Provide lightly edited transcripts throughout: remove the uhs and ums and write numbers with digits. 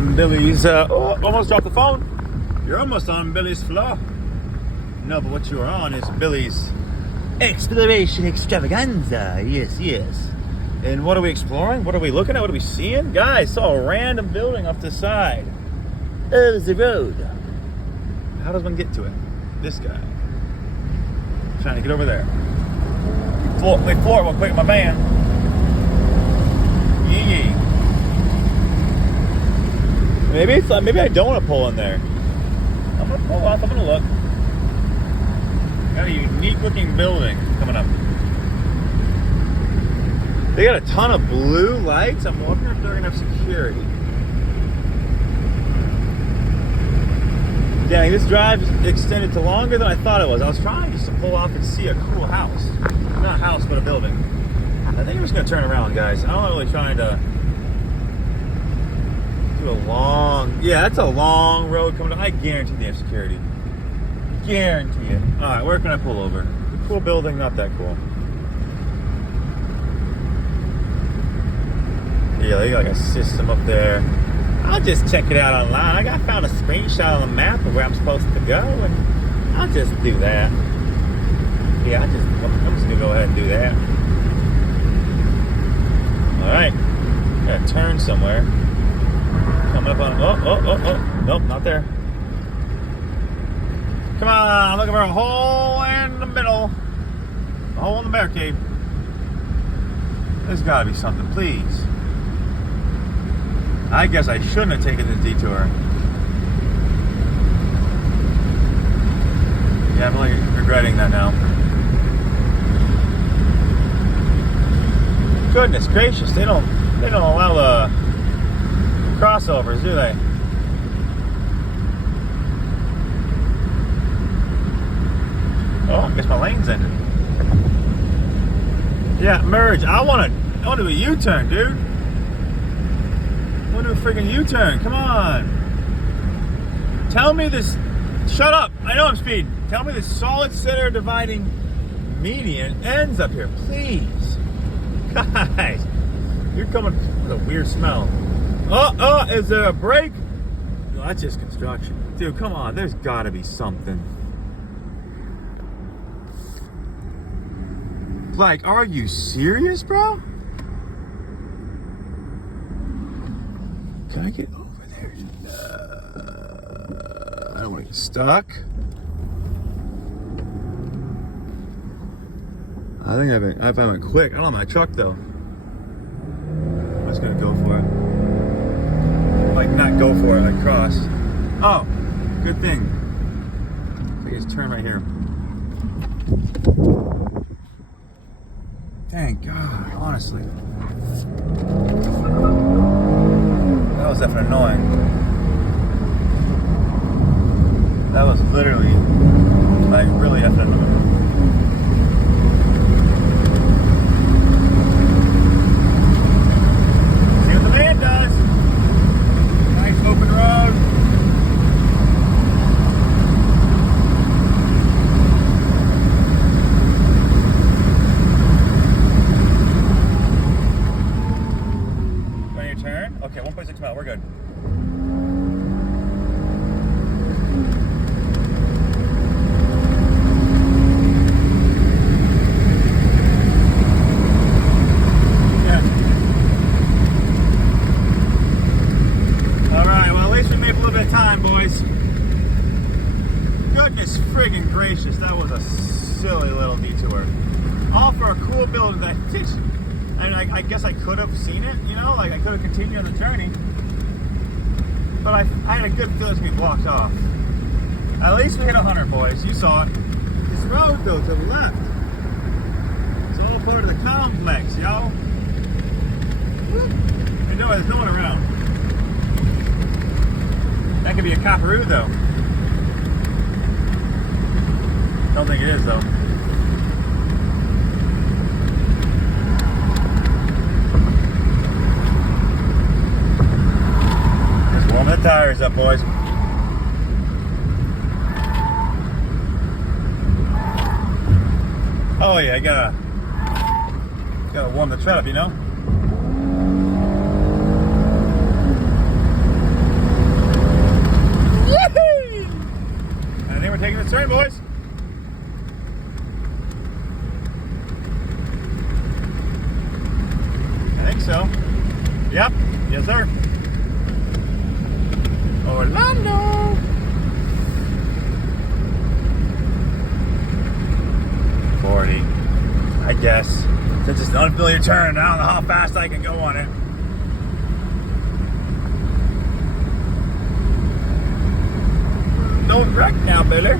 on Billy's, oh, almost dropped the phone. You're almost on Billy's floor. No, but what you are on is Billy's exploration extravaganza. Yes, yes. And what are we exploring? What are we looking at? What are we seeing? Guys, saw a random building off the side of the road. How does one get to it? This guy. Trying to get over there. Floor it real quick in my van. Yee. Maybe I don't want to pull in there. I'm gonna pull off. I'm gonna look. Got a unique looking building coming up. They got a ton of blue lights. I'm wondering if they're gonna have security. Dang, this drive extended to longer than I thought it was. I was trying just to pull off and see a cool house. Not a house, but a building. I think I'm just gonna turn around, guys. I'm not really trying to do a long... Yeah, that's a long road coming down. I guarantee they have security. Guarantee it. Alright, where can I pull over? The cool building, not that cool. Yeah, they got like a system up there. I'll just check it out online. I found a screenshot on the map of where I'm supposed to go, and I'll just do that. Yeah, I'm just gonna go ahead and do that. Alright. Gotta turn somewhere. Coming up on... Oh. Nope, not there. Come on, I'm looking for a hole in the middle. A hole in the barricade. There's gotta be something, please. I guess I shouldn't have taken the detour. Yeah, I'm really regretting that now. Goodness gracious, they don't allow the crossovers, do they? Oh, I guess my lane's ended. Yeah, merge. I want to do a U-turn, dude. I want to do a freaking U-turn. Come on. Tell me this. Shut up. I know I'm speeding. Tell me this solid center dividing median ends up here, please. Guys, you're coming with a weird smell. Is there a brake? No, that's just construction. Dude, come on. There's got to be something. Like, are you serious, bro? Can I get over there? I don't want to get stuck. I think if I went quick, I don't know my truck though. I'm just gonna go for it. Like, not go for it, like cross. Oh, good thing. I just turn right here. Thank God, honestly. That was effing annoying. That was literally, like, really effing annoying. See what the man does. Nice open road. Okay, 1.6 mile, we're good. Yeah. Alright, well at least we made a little bit of time, boys. Goodness friggin' gracious, that was a silly little detour. All for a cool building that just... And I guess I could have seen it, you know, like I could have continued on the journey. But I had a good feeling to be blocked off. At least we hit 100, boys. You saw it. This road, though, to the left. It's all part of the complex, y'all. You know, there's no one around. That could be a copperoo, though. Don't think it is, though. Warm the tires up, boys. Oh yeah, I gotta warm the tread up, you know. Yep. Yes, sir. Orlando. $40. I guess. Since it's an unfamiliar turn, I don't know how fast I can go on it. Don't wreck now, Billy.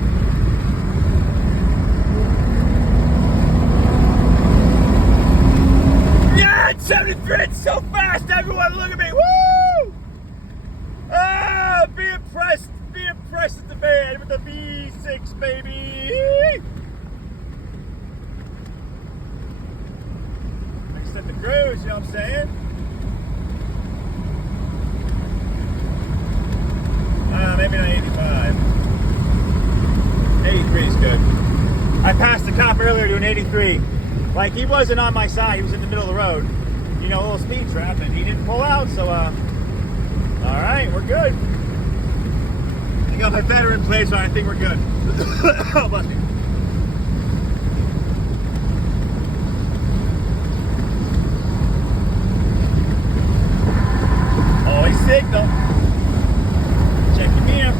Yeah, it's 73. It's so fast. Everyone, look at me. Woo! Ah, be impressed. Be impressed with the man with the V6, baby. Except the cruise, you know what I'm saying? Maybe not 85. 83 is good. I passed the cop earlier doing 83. Like, he wasn't on my side. He was in the middle of the road. You know, a little speed trap, and he didn't pull out, so, all right, we're good. I got my veteran plate, so I think we're good. Oh, bless me. Always signal. Check your mirror.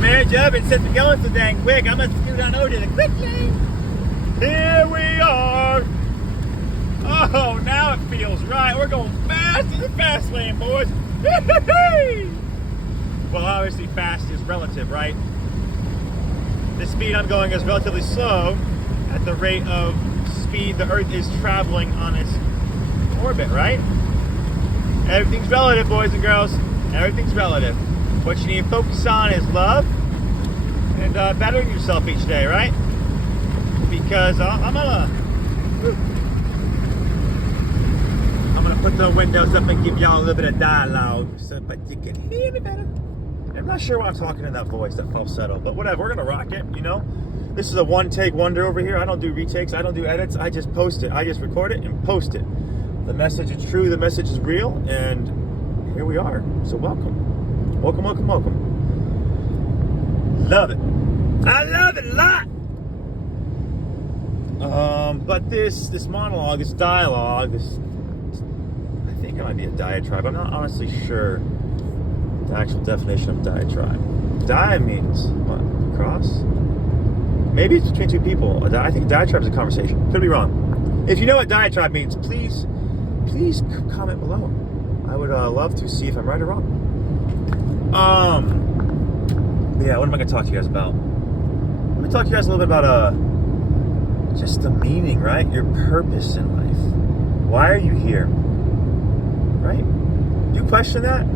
Marriage up and set the going so dang quick. I must do that over to the quick lane. Here we are. Oh, now it feels right. We're going fast in the fast lane, boys. Well, obviously fast is relative, right? The speed I'm going is relatively slow at the rate of speed the Earth is traveling on its orbit, right? Everything's relative, boys and girls. Everything's relative. What you need to focus on is love and bettering yourself each day, right? Because I'm gonna put the windows up and give y'all a little bit of dialogue so but you can hear me better. I'm not sure why I'm talking in that voice, that falsetto, but whatever, we're gonna rock it, you know? This is a one-take wonder over here. I don't do retakes, I don't do edits, I just post it. I just record it and post it. The message is true, the message is real, and here we are. So welcome. Welcome, welcome, welcome. Love it. I love it a lot. But this monologue, this dialogue, I think it might be a diatribe. I'm not honestly sure the actual definition of diatribe. Di means what? Cross? Maybe it's between two people. I think diatribe is a conversation. Could be wrong. If you know what diatribe means, please comment below. I would love to see if I'm right or wrong. Yeah, what am I going to talk to you guys about? Let me talk to you guys a little bit about just the meaning, right? Your purpose in life. Why are you here? Right? Do you question that?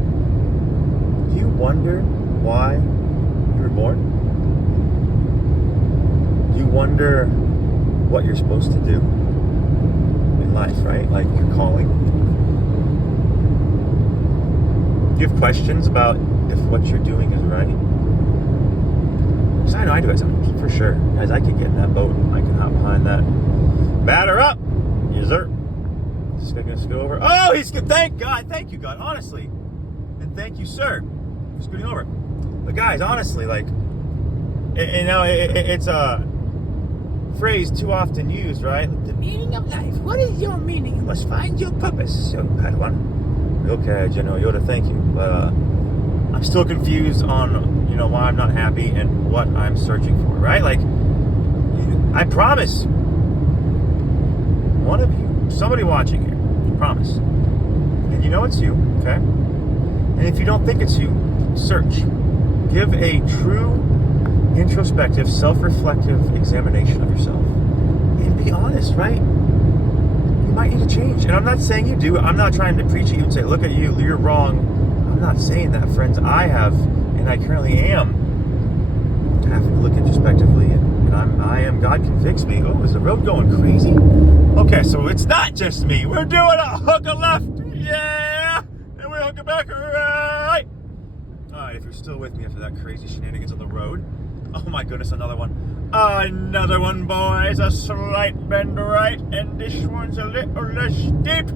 Do you wonder why you were born? Do you wonder what you're supposed to do in life, right? Like your calling? Do you have questions about if what you're doing is right? Because I know I do it for sure. Guys, I could get in that boat. I can hop behind that. Batter up! Yes, sir. Just gonna go over. Oh, he's good. Thank God. Thank you, God. Honestly. And thank you, sir, for scooting over. But guys, honestly, like, you know, it's a phrase too often used, right? The meaning of life. What is your meaning? You must find your purpose. So, okay, General Yoda, thank you. But I'm still confused on, you know, why I'm not happy and what I'm searching for, right? Like, I promise one of you, somebody watching here, I promise. And you know it's you, okay? And if you don't think it's you, search. Give a true, introspective, self-reflective examination of yourself. And be honest, right? You might need to change. And I'm not saying you do. I'm not trying to preach at you and say, look at you, you're wrong. I'm not saying that, friends. I have, and I currently am, having to look introspectively, and I am, God convicts me. Oh, is the road going crazy? Okay, so it's not just me. We're doing a hook a left, yeah, and we're hooking back right. All right, if you're still with me after that crazy shenanigans on the road, oh my goodness, another one. Another one, boys. A slight bend right, and this one's a little less steep,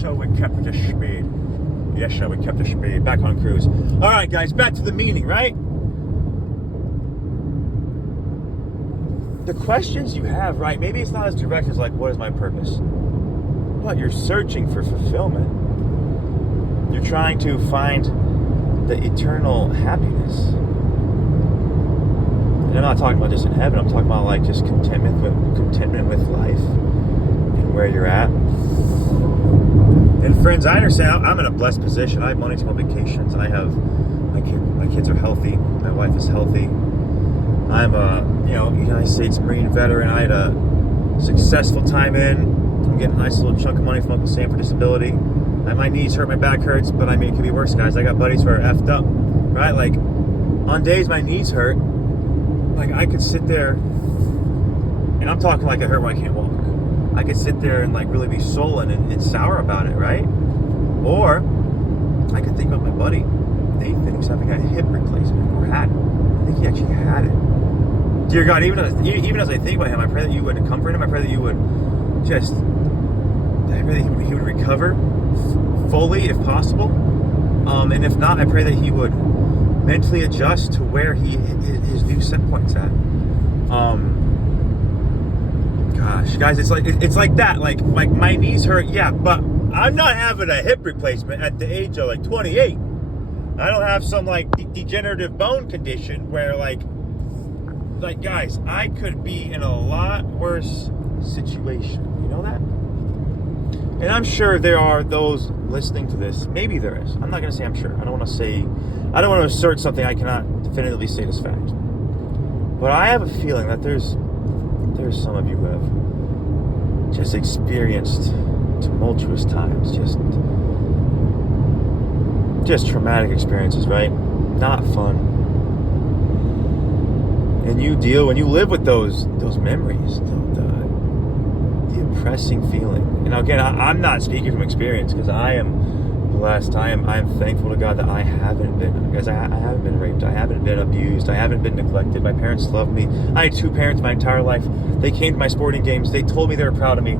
so we kept the speed. Yes, sir, we kept the speed. Back on cruise. All right, guys, back to the meaning, right? The questions you have, right? Maybe it's not as direct as like, what is my purpose? but you're searching for fulfillment. You're trying to find the eternal happiness. And I'm not talking about just in heaven. I'm talking about like just contentment with life and where you're at. And friends, I understand. I'm in a blessed position. I have money to go on vacations. I have my kids are healthy. My wife is healthy. I'm a United States Marine veteran. I had a successful time in. I'm getting a nice little chunk of money from Uncle Sam for disability. My knees hurt, my back hurts, but I mean, it could be worse, guys. I got buddies who are effed up, right? Like, on days my knees hurt, like, I could sit there, and I'm talking like I hurt when I can't walk. I could sit there and, like, really be sullen and sour about it, right? Or I could think about my buddy, Nathan, who's having a hip replacement, or had it. I think he actually had it. Dear God, even as I think about him, I pray that you would comfort him. I pray that you would I pray that he would recover fully if possible, and if not, I pray that he would mentally adjust to where his new set point's at. Gosh, guys, it's like that. Like my knees hurt, yeah, but I'm not having a hip replacement at the age of like 28. I don't have some like degenerative bone condition where like guys, I could be in a lot worse situation. You know that? And I'm sure there are those listening to this. Maybe there is. I'm not going to say I'm sure. I don't want to assert something I cannot definitively say as fact. But I have a feeling that there's some of you who have just experienced tumultuous times, just traumatic experiences, right? Not fun. And you live with those memories, the depressing feeling. And again, I'm not speaking from experience, because I am blessed. I am thankful to God that I haven't been raped. I haven't been abused. I haven't been neglected. My parents loved me. I had two parents my entire life. They came to my sporting games. They told me they were proud of me.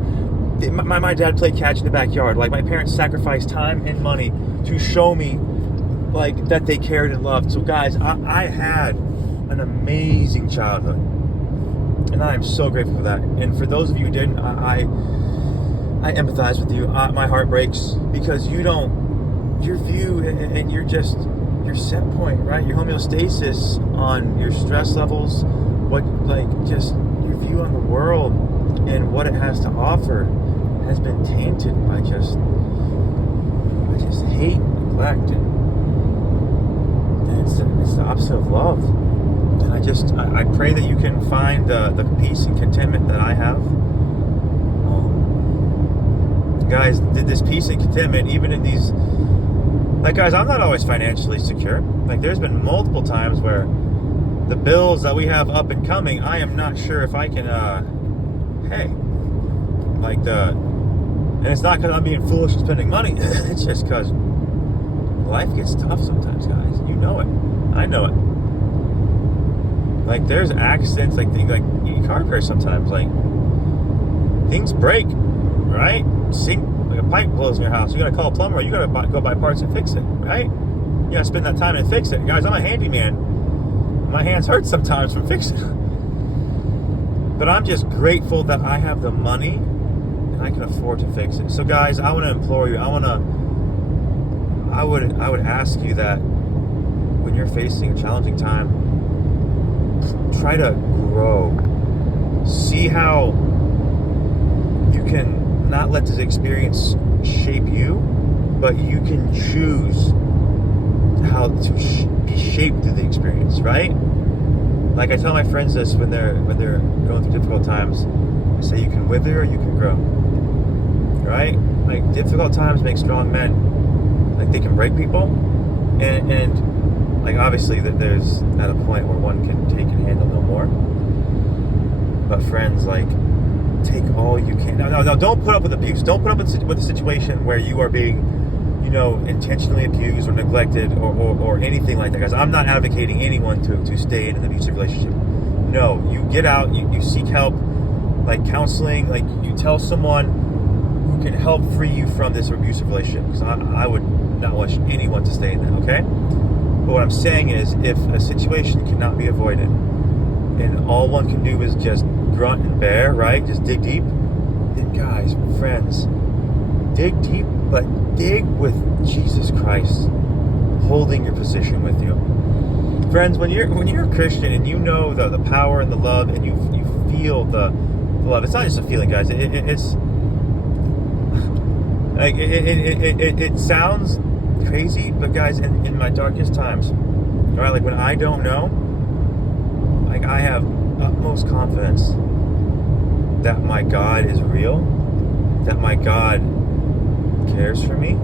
My dad played catch in the backyard. Like, my parents sacrificed time and money to show me like that they cared and loved. So guys, I had an amazing childhood, and I am so grateful for that. And for those of you who didn't, I empathize with you. My heart breaks, because your view and your set point, right? Your homeostasis on your stress levels, just your view on the world and what it has to offer has been tainted by just hate, neglect, and it's the opposite of love. And I pray that you can find the peace and contentment that I have. Guys, this peace and contentment, even in these, like, guys, I'm not always financially secure. Like, there's been multiple times where the bills that we have up and coming, I am not sure if I can, and it's not because I'm being foolish and spending money. It's just because life gets tough sometimes, guys. You know it. I know it. Like, there's accidents, like car repairs sometimes, like, things break, right? Like a pipe blows in your house. You gotta call a plumber. You gotta go buy parts and fix it, right? You gotta spend that time and fix it. Guys, I'm a handyman. My hands hurt sometimes from fixing it. But I'm just grateful that I have the money and I can afford to fix it. So guys, I want to implore you. I would ask you that when you're facing a challenging time, try to grow. See how you can not let this experience shape you, but you can choose how to be shaped through the experience, right? Like, I tell my friends this when they're going through difficult times. I say, you can wither or you can grow, right? Like, difficult times make strong men. Like, they can break people, and like, obviously that there's at a point where one can take and handle no more. But friends, like, take all you can. Now, don't put up with abuse. Don't put up with a situation where you are being, intentionally abused or neglected or anything like that, guys. I'm not advocating anyone to stay in an abusive relationship. No, you get out, you seek help, like counseling, like you tell someone who can help free you from this abusive relationship, because I would not wish anyone to stay in that, okay? But what I'm saying is, if a situation cannot be avoided and all one can do is just grunt and bear, right? Just dig deep, then guys, friends, dig deep, but dig with Jesus Christ holding your position with you. Friends, when you're a Christian and you know the power and the love, and you feel the love, it's not just a feeling, guys. It's like it sounds crazy, but guys, in my darkest times, all right, like when I don't know, like I have utmost confidence that my God is real, that my God cares for me.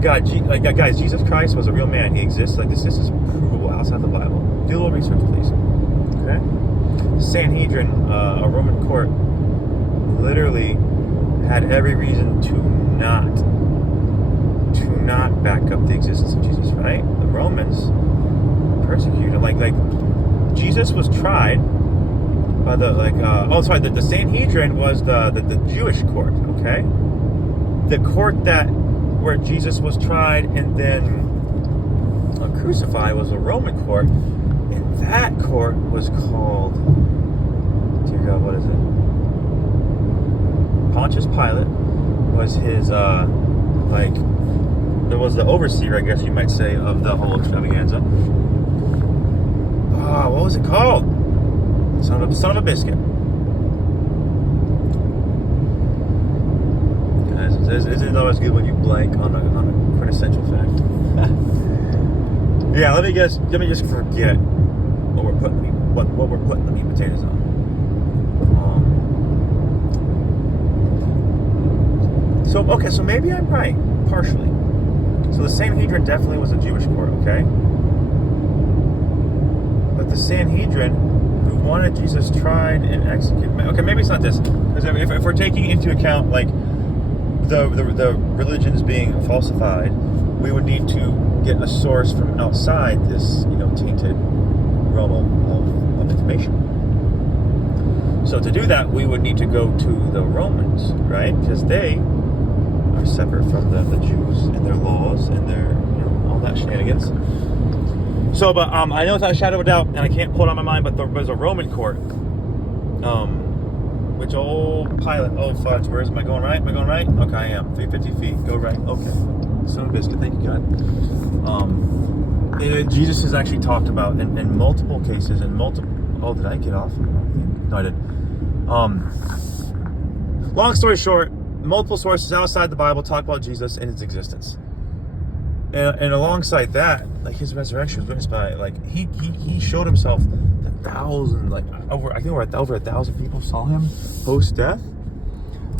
Guys, Jesus Christ was a real man. He exists. Like this is provable outside the Bible. Do a little research, please. Okay. Sanhedrin, a Roman court, literally had every reason to not back up the existence of Jesus. Right? The Romans persecuted. Like Jesus was tried by the Sanhedrin was the Jewish court. Okay. The court where Jesus was tried and then crucified was a Roman court, and that court was called, dear God, what is it? Pontius Pilate was his there was the overseer, I guess you might say, of the whole extravaganza. What was it called? Son of a biscuit. Isn't it always good when you blank on a quintessential fact? Yeah, let me just forget what we're putting the meat and potatoes on. So maybe I'm right, partially. So the Sanhedrin definitely was a Jewish court, okay? But the Sanhedrin who wanted Jesus tried and executed. Okay, maybe it's not this. Because if we're taking into account like the religions being falsified, we would need to get a source from outside this, tainted realm of information. So to do that, we would need to go to the Romans, right? Because they are separate from the Jews and their laws and their, all that shenanigans. So, but I know without a shadow of a doubt, and I can't pull it on my mind, but there was a Roman court, which old Pilate, fudge, where am I going right? Am I going right? Okay, I am. 350 feet, go right. Okay. Son of a biscuit, thank you, God. Jesus is actually talked about in multiple cases, did I get off? No, I didn't. Long story short, multiple sources outside the Bible talk about Jesus and his existence. And alongside that, like his resurrection was witnessed by, like he showed himself to thousands, like over 1,000 people saw him post death.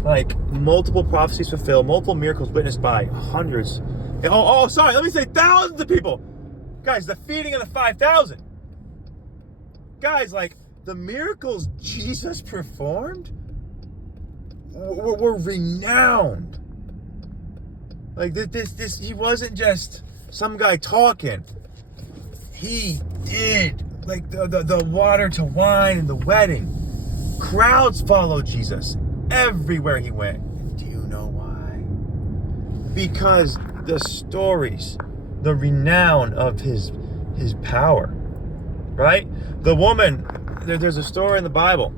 Like multiple prophecies fulfilled, multiple miracles witnessed by hundreds. Sorry, let me say thousands of people. Guys, the feeding of the 5,000. Guys, like the miracles Jesus performed were renowned. Like this, he wasn't just some guy talking. He did, like the water to wine in the wedding. Crowds followed Jesus everywhere he went. And do you know why? Because the stories, the renown of his power, right? The woman, there's a story in the Bible.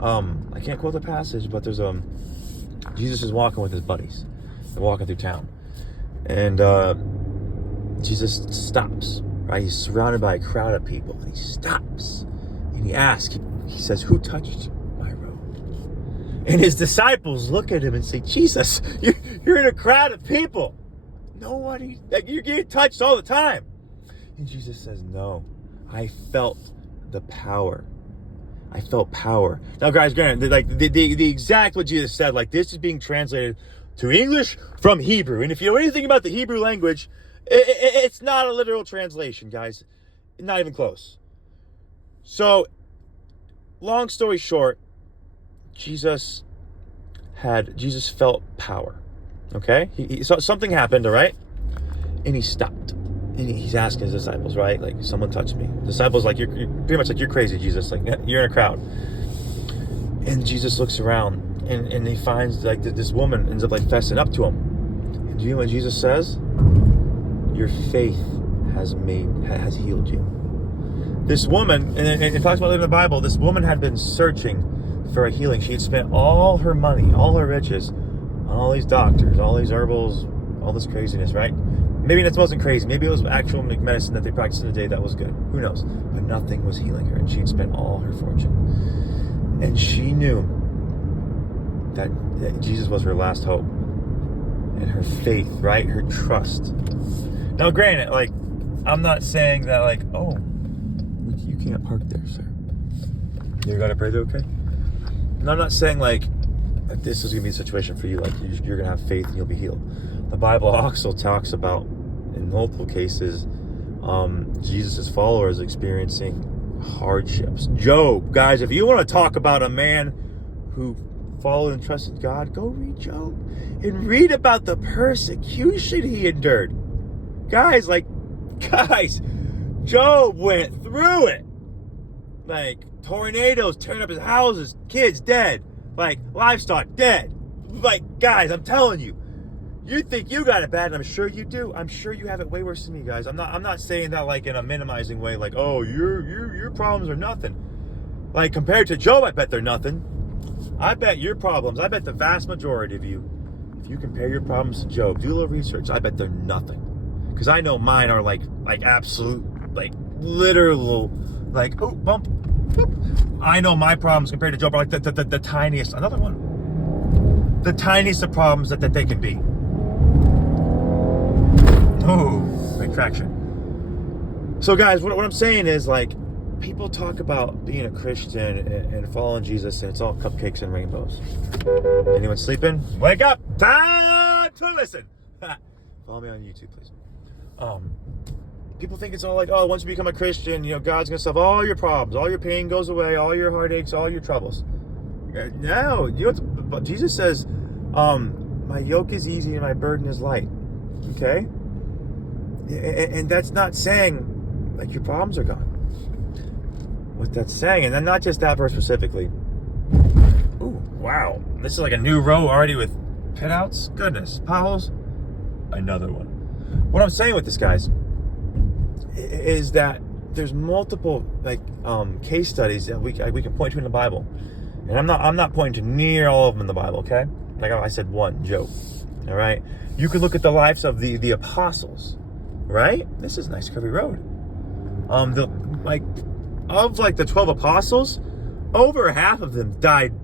I can't quote the passage, but there's Jesus is walking with his buddies. They're walking through town, and Jesus stops. Right, he's surrounded by a crowd of people, and he stops, and he asks. He says, "Who touched my robe?" And his disciples look at him and say, "Jesus, you're in a crowd of people. Nobody, like you're getting touched all the time." And Jesus says, "No, I felt the power. I felt power." Now, guys, granted, like the exact what Jesus said, like this is being translated to English from Hebrew. And if you know anything about the Hebrew language, it's not a literal translation, guys. Not even close. So, long story short, Jesus felt power. Okay? So something happened, all right? And he stopped. And he's asking his disciples, right? Like, someone touched me. The disciples, like, you're pretty much like, you're crazy, Jesus. Like, you're in a crowd. And Jesus looks around, and he finds, like, this woman ends up, like, fessing up to him. And do you know what Jesus says? Your faith has healed you. This woman, and it talks about it in the Bible, this woman had been searching for a healing. She had spent all her money, all her riches all these doctors, all these herbals, all this craziness, right? Maybe that wasn't crazy. Maybe it was actual medicine that they practiced in the day that was good. Who knows? But nothing was healing her, and she'd spent all her fortune. And she knew that Jesus was her last hope. And her faith, right? Her trust. Now, granted, like, I'm not saying that, like, oh, you can't park there, sir. You gotta pray there, okay? And I'm not saying, like, that this is gonna be a situation for you, like, you're gonna have faith and you'll be healed. The Bible also talks about, in multiple cases, Jesus' followers experiencing hardships. Job, guys, if you want to talk about a man who followed and trusted God, go read Job and read about the persecution he endured. Guys, Job went through it. Like, tornadoes tearing up his houses, kids dead, like, livestock dead. Like, guys, I'm telling you, you think you got it bad, and I'm sure you do. I'm sure you have it way worse than me, guys. I'm not saying that like in a minimizing way, like, oh, your problems are nothing. Like, compared to Job, I bet they're nothing. I bet your problems, I bet the vast majority of you, if you compare your problems to Job, do a little research, I bet they're nothing. Because I know mine are like absolute, like, literal, like, oh, bump, boop. I know my problems compared to Job are like the tiniest, another one, the tiniest of problems that they can be. Oh, great traction. So, guys, what I'm saying is, like, people talk about being a Christian and following Jesus, and it's all cupcakes and rainbows. Anyone sleeping? Wake up! Time to listen. Follow me on YouTube, please. People think it's all like, oh, once you become a Christian, God's gonna solve all your problems, all your pain goes away, all your heartaches, all your troubles. No, what Jesus says, my yoke is easy and my burden is light. Okay? And that's not saying like your problems are gone. What that's saying, and then not just that verse specifically. Ooh, wow. This is like a new row already with pit outs. Goodness. Potholes. Another one. What I'm saying with this, guys, is that there's multiple case studies that we can point to in the Bible. And I'm not pointing to near all of them in the Bible, okay? Like I said, one, Job. All right? You could look at the lives of the apostles. Right? This is a nice curvy road. The 12 apostles, over half of them died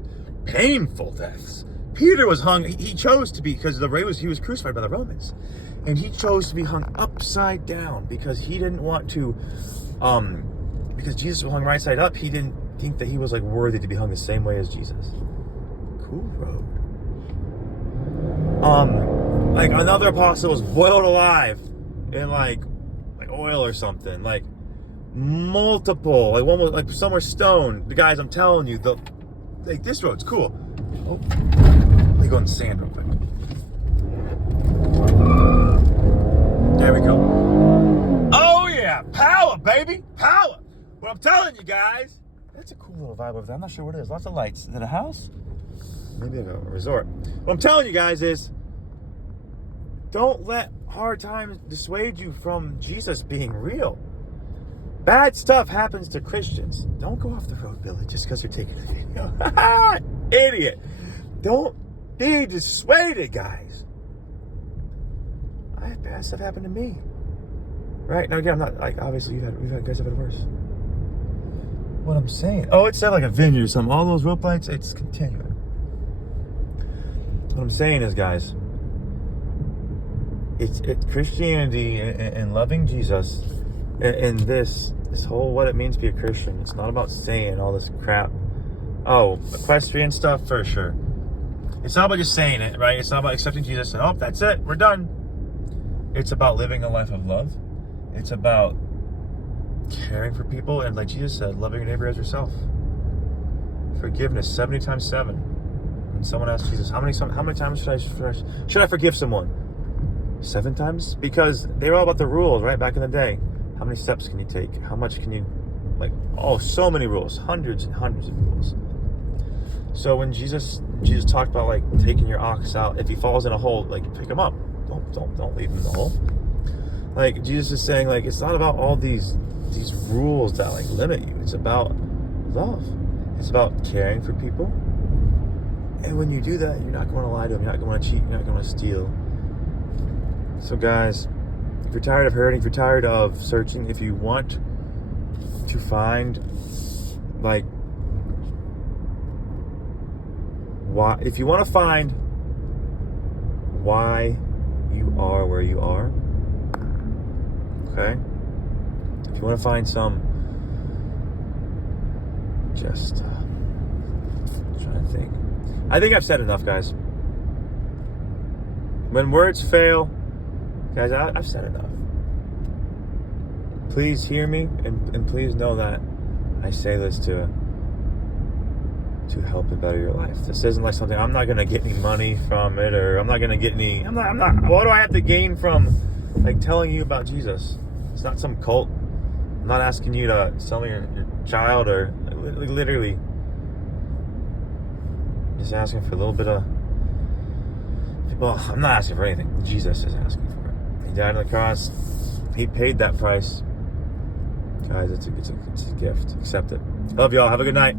painful deaths. Peter was hung, he chose to be, because he was crucified by the Romans. And he chose to be hung upside down because he didn't want to, because Jesus was hung right side up, he didn't think that he was like worthy to be hung the same way as Jesus. Cool road. Like another apostle was boiled alive in like oil or something, like multiple, like one was like some were stoned. The guys, I'm telling you, this road's cool. Oh, let me go in the sand real quick. There we go. Oh yeah, power, baby, power. What I'm telling you guys, that's a cool little vibe over there. I'm not sure what it is. Lots of lights. Is it a house? Maybe a resort. What I'm telling you guys is, don't let hard times dissuade you from Jesus being real. Bad stuff happens to Christians. Don't go off the road, Billy, just because you're taking a video. Idiot. Don't be dissuaded, guys. I have bad stuff happen to me. Right? Now, again, I'm not, like, obviously, we've had guys have it worse. What I'm saying, it said like a vineyard or something. All those rope lights, it's continuing. What I'm saying is, guys, it's Christianity and loving Jesus and this whole what it means to be a Christian. It's not about saying all this crap. Oh, equestrian stuff for sure. It's not about just saying it, right? It's not about accepting Jesus and that's it, we're done. It's about living a life of love. It's about caring for people, and like Jesus said, loving your neighbor as yourself. Forgiveness 70 times 7. When someone asks Jesus, how many times should I forgive someone? 7 times? Because they were all about the rules, right? Back in the day. How many steps can you take? How much can you, so many rules. Hundreds and hundreds of rules. So when Jesus talked about like taking your ox out, if he falls in a hole, like pick him up. Don't leave him in the hole. Like Jesus is saying, like, it's not about all these rules that like limit you. It's about love. It's about caring for people And when you do that, you're not going to lie to him. You're not going to cheat. You're not going to steal. So guys, if you're tired of hurting, if you're tired of searching, if you want to find, like, why, if you want to find why you are where you are, okay? If you want to find some, just trying to think. I think I've said enough, guys. When words fail, guys, I've said enough. Please hear me, and please know that I say this to help and better your life. This isn't like something, I'm not going to get any money from it, or I'm not going to get any, I'm not, what do I have to gain from, like, telling you about Jesus? It's not some cult. I'm not asking you to sell me your child, or literally just asking for a little bit of, well, I'm not asking for anything. Jesus is asking for it. He died on the cross. He paid that price. Guys, it's a gift. Accept it. Love y'all. Have a good night.